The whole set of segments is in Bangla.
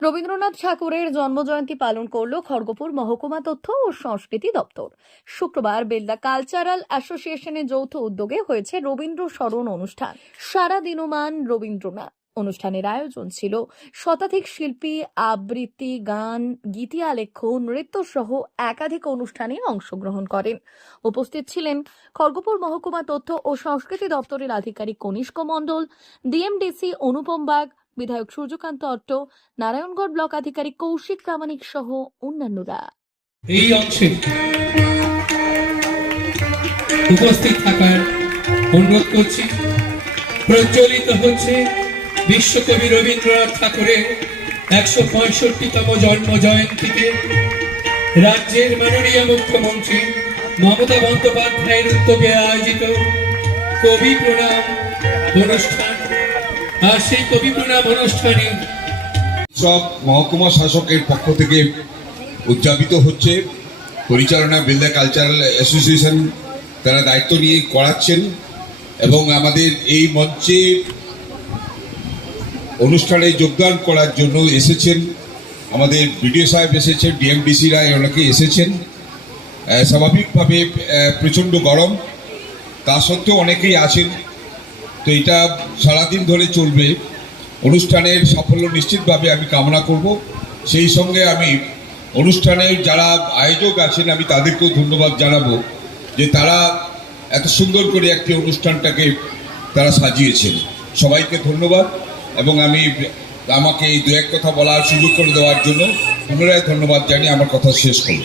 রবীন্দ্রনাথ ঠাকুরের জন্মজয়ন্তী পালন করল খড়গপুর মহকুমা তথ্য ও সংস্কৃতি দপ্তর। শুক্রবার বেলদা কালচারাল অ্যাসোসিয়েশনের যৌথ উদ্যোগে হয়েছে রবীন্দ্র স্মরণ অনুষ্ঠান। সারা দিনমান রবীন্দ্রনাথ অনুষ্ঠানের আয়োজন ছিল। শতাধিক শিল্পী, আবৃত্তি, গান গীতি আলেখ্য নৃত্য সহ একাধিক অনুষ্ঠানে অংশগ্রহণ করেন। উপস্থিত ছিলেন খড়গপুর মহকুমা তথ্য ও সংস্কৃতি দপ্তরের আধিকারিক কনিষ্ক মণ্ডল, ডিএমডিসি অনুপম বাগ বিধায়ক সূর্যকান্ত অট্ট, নারায়ণগড় ব্লক আধিকারিক কৌশিক প্রামাণিক সহ অন্যান্যরা। এই অংশে উপস্থিত থাকার অনুরোধ করছি। প্রচলিত হচ্ছে বিশ্বকবি রবীন্দ্রনাথ ঠাকুরের একশো পঁয়ষট্টিতম জন্ম জয়ন্তীতে রাজ্যের মাননীয় মুখ্যমন্ত্রী মমতা বন্দ্যোপাধ্যায়ের উদ্যোগে আয়োজিত কবি প্রণাম অনুষ্ঠান আর সেই কবি প্রণাম অনুষ্ঠানে সব মহকুমা শাসকের পক্ষ থেকে উদযাপিত হচ্ছে। পরিচালনা বেলদা কালচারাল অ্যাসোসিয়েশন তারা দায়িত্ব নিয়ে করাচ্ছেন এবং আমাদের এই মঞ্চে অনুষ্ঠানে যোগদান করার জন্য এসেছেন। আমাদের বিডিও সাহেব এসেছেন ডিএমডিসিরা অনেকে এসেছেন। স্বাভাবিকভাবে প্রচণ্ড গরম। তা সত্ত্বেও অনেকেই আছেন। তো এটা সারাদিন ধরে চলবে। অনুষ্ঠানের সাফল্য নিশ্চিতভাবে আমি কামনা করব। সেই সঙ্গে আমি অনুষ্ঠানের যারা আয়োজক আছেন, আমি তাদেরকেও ধন্যবাদ জানাব যে তারা এত সুন্দর করে একটি অনুষ্ঠানটাকে তারা সাজিয়েছেন। সবাইকে ধন্যবাদ এবং আমি আমাকে এই দু এক কথা বলার সুযোগ করে দেওয়ার জন্য পুনরায় ধন্যবাদ জানিয়ে আমার কথা শেষ করব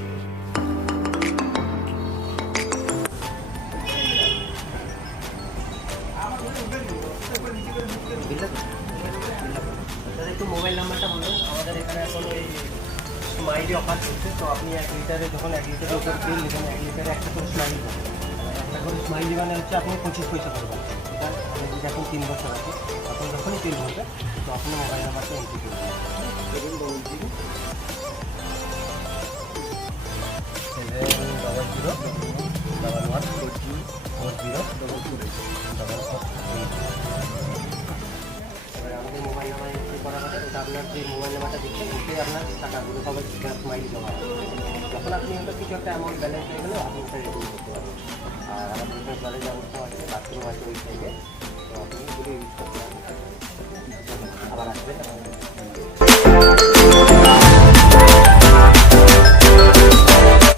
একটু মোবাইল নাম্বারটা বলুন আমাদের এখানে এখন ওই স্মাইলি অফার চলছে তো আপনি এক লিটারে যখন এক লিটারের উপর তেল নেবেন এক লিটারে একটা করে স্মাইলি পাবেন একটা করে স্মাইলি মানে হচ্ছে আপনি পঁচিশ পয়সা ঠিক আছে মানে যদি এখন তিন বছর আছে তখন যখনই তেল ভরবে তো আপনি মোবাইল নাম্বারটা এন্ট্রি করবেন double zero double zero double one four zero four zero double two double four আপনার যে মোবাইল নাম্বারটা দিচ্ছেন ওতে আপনার টাকাগুলো সবাই মাইল জমা হবে। যখন আপনি ওটা কিছু একটা অ্যামাউন্ট ব্যালেন্স হয়ে গেলে আপনি ওটা রেডি করতে পারবেন। আর আমাদের এখানে জলের ব্যবস্থা আছে বাথরুম আছে ওই সাইডে তো আপনি এগুলো ইউজ করতে পারবেন। আবার আসবেন।